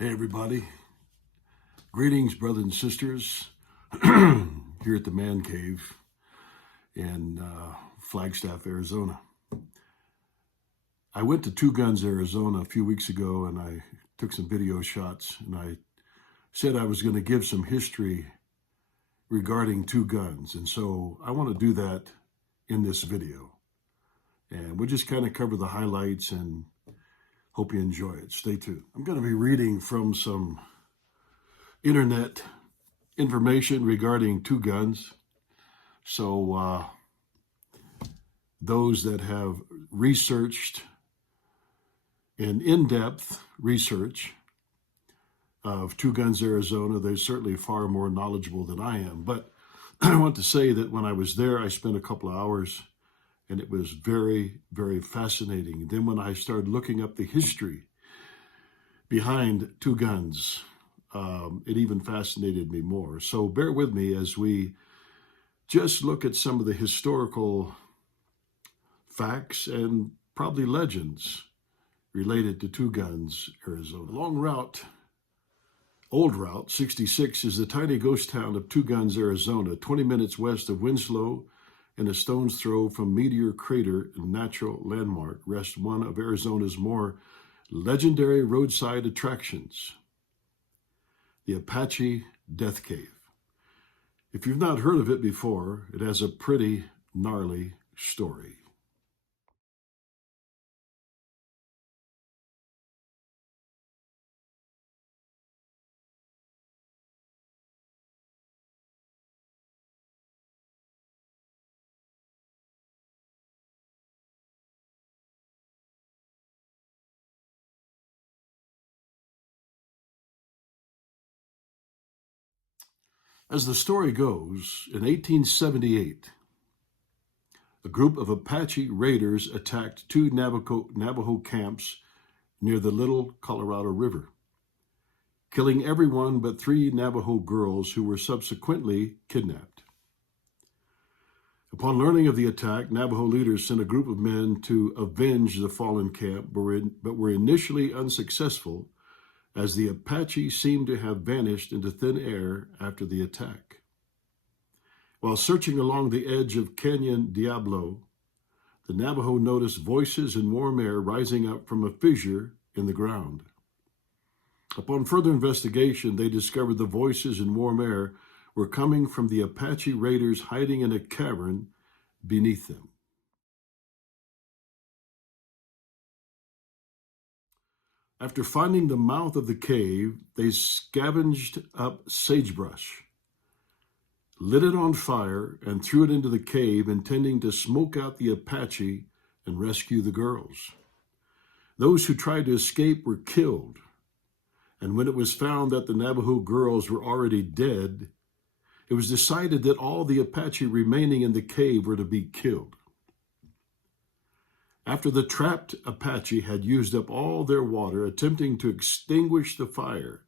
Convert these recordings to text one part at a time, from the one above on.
Hey everybody, greetings brothers and sisters here at the Man Cave in Flagstaff, Arizona. I went to Two Guns, Arizona a few weeks ago and I took some video shots and I said I was going to give some history regarding Two Guns, and so I want to do that in this video. And we'll just kind of cover the highlights and hope you enjoy it. Stay tuned. I'm going to be reading from some internet information regarding Two Guns. So those that have researched an in-depth research of Two Guns, Arizona, they're certainly far more knowledgeable than I am. But I want to say that when I was there, I spent a couple of hours and it was very, very fascinating. Then when I started looking up the history behind Two Guns, it even fascinated me more. So bear with me as we just look at some of the historical facts and probably legends related to Two Guns, Arizona. Long route, old route 66 is the tiny ghost town of Two Guns, Arizona, 20 minutes west of Winslow, and a stone's throw from Meteor Crater, a natural landmark, rests one of Arizona's more legendary roadside attractions, the Apache Death Cave. If you've not heard of it before, it has a pretty gnarly story. As the story goes, in 1878, a group of Apache raiders attacked two Navajo camps near the Little Colorado River, killing everyone but three Navajo girls who were subsequently kidnapped. Upon learning of the attack, Navajo leaders sent a group of men to avenge the fallen camp, but were initially unsuccessful, as the Apache seemed to have vanished into thin air after the attack. While searching along the edge of Canyon Diablo, the Navajo noticed voices in warm air rising up from a fissure in the ground. Upon further investigation, they discovered the voices in warm air were coming from the Apache raiders hiding in a cavern beneath them. After finding the mouth of the cave, they scavenged up sagebrush, lit it on fire, and threw it into the cave, intending to smoke out the Apache and rescue the girls. Those who tried to escape were killed, and when it was found that the Navajo girls were already dead, it was decided that all the Apache remaining in the cave were to be killed. After the trapped Apache had used up all their water attempting to extinguish the fire,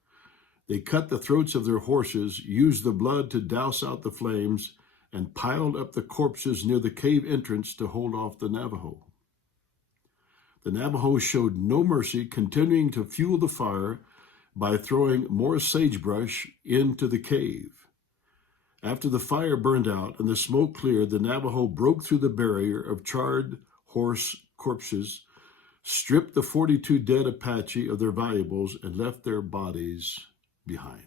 they cut the throats of their horses, used the blood to douse out the flames, and piled up the corpses near the cave entrance to hold off the Navajo. The Navajo showed no mercy, continuing to fuel the fire by throwing more sagebrush into the cave. After the fire burned out and the smoke cleared, the Navajo broke through the barrier of charred horse corpses, stripped the 42 dead Apache of their valuables, and left their bodies behind.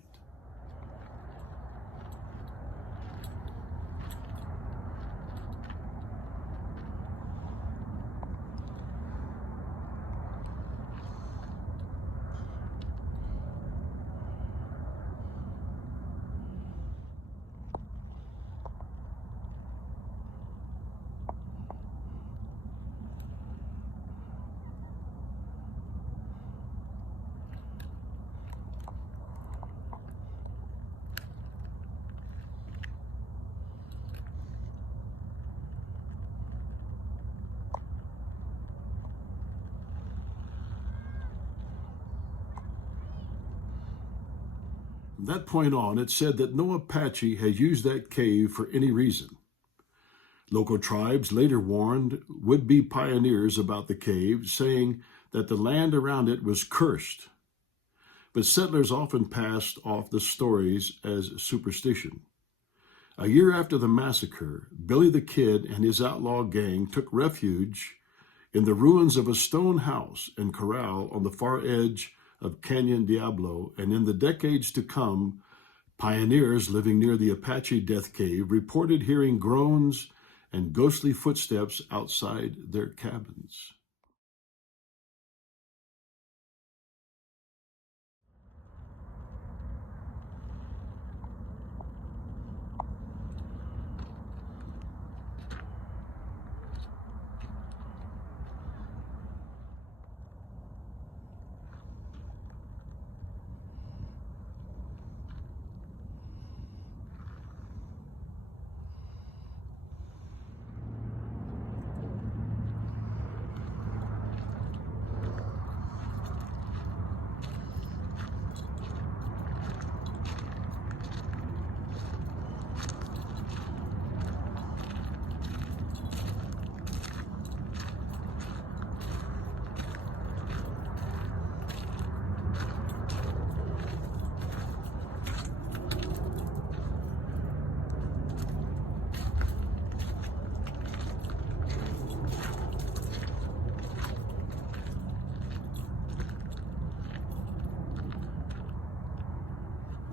From that point on, it said that no Apache had used that cave for any reason. Local tribes later warned would-be pioneers about the cave, saying that the land around it was cursed. but settlers often passed off the stories as superstition. A year after the massacre, Billy the Kid and his outlaw gang took refuge in the ruins of a stone house and corral on the far edge of Canyon Diablo, and in the decades to come, pioneers living near the Apache death cave reported hearing groans and ghostly footsteps outside their cabins.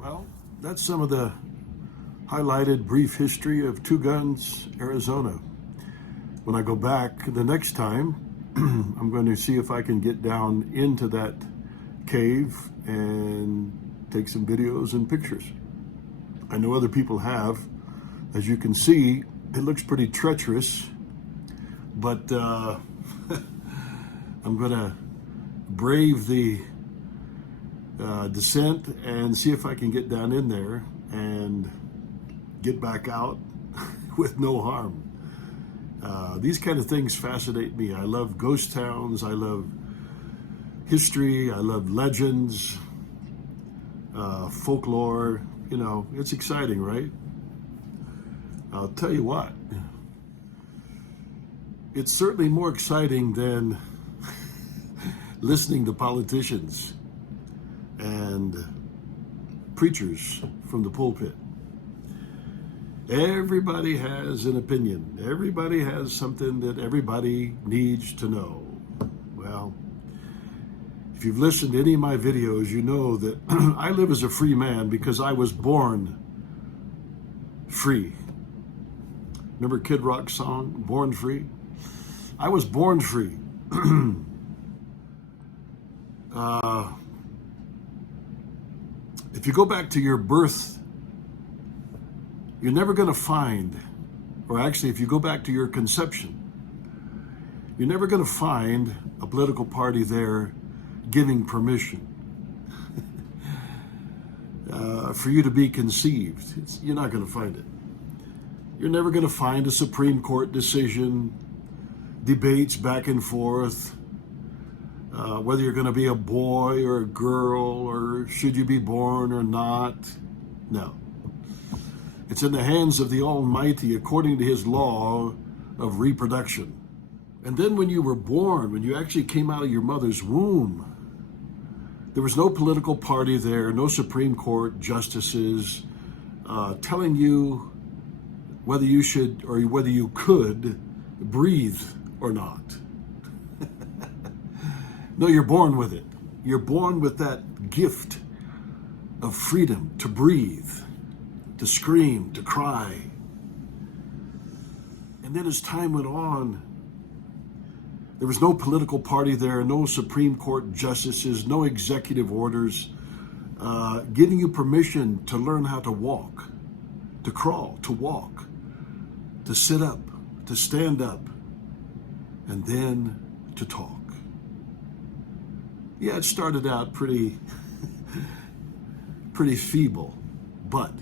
Well, that's some of the highlighted brief history of Two Guns, Arizona. When I go back the next time, I'm going to see if I can get down into that cave and take some videos and pictures. I know other people have. As you can see, it looks pretty treacherous, but I'm going to brave the descent and see if I can get down in there and get back out with no harm. These kind of things fascinate me. I love ghost towns. I love history. I love legends, folklore. You know, it's exciting, right? I'll tell you what, it's certainly more exciting than listening to politicians and preachers from the pulpit. Everybody has an opinion. Everybody has something that everybody needs to know. Well, if you've listened to any of my videos, you know that I live as a free man because I was born free. Remember Kid Rock's song, Born Free? I was born free. If you go back to your birth, you're never going to find, or actually, if you go back to your conception, you're never going to find a political party there giving permission for you to be conceived. You're not going to find it. You're never going to find a Supreme Court decision, debates back and forth, whether you're going to be a boy or a girl, or should you be born or not. No. It's in the hands of the Almighty according to his law of reproduction. And then when you were born, when you actually came out of your mother's womb, there was no political party there, no Supreme Court justices telling you whether you should or whether you could breathe or not. No, you're born with it. You're born with that gift of freedom to breathe, to scream, to cry. And then as time went on, there was no political party there, no Supreme Court justices, no executive orders giving you permission to learn how to walk, to crawl, to walk, to sit up, to stand up, and then to talk. Yeah, it started out pretty feeble, but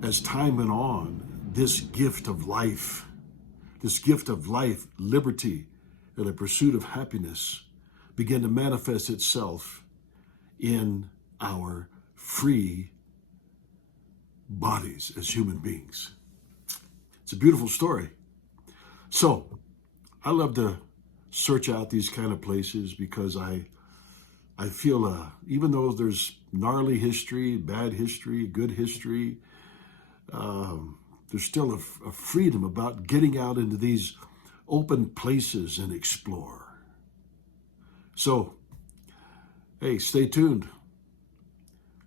as time went on, this gift of life, liberty, and a pursuit of happiness began to manifest itself in our free bodies as human beings. It's a beautiful story. So, I love to search out these kind of places because I I feel, even though there's gnarly history, bad history, good history, there's still a freedom about getting out into these open places and explore. So, hey, stay tuned.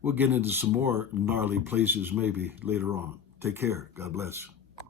We'll get into some more gnarly places maybe later on. Take care. God bless.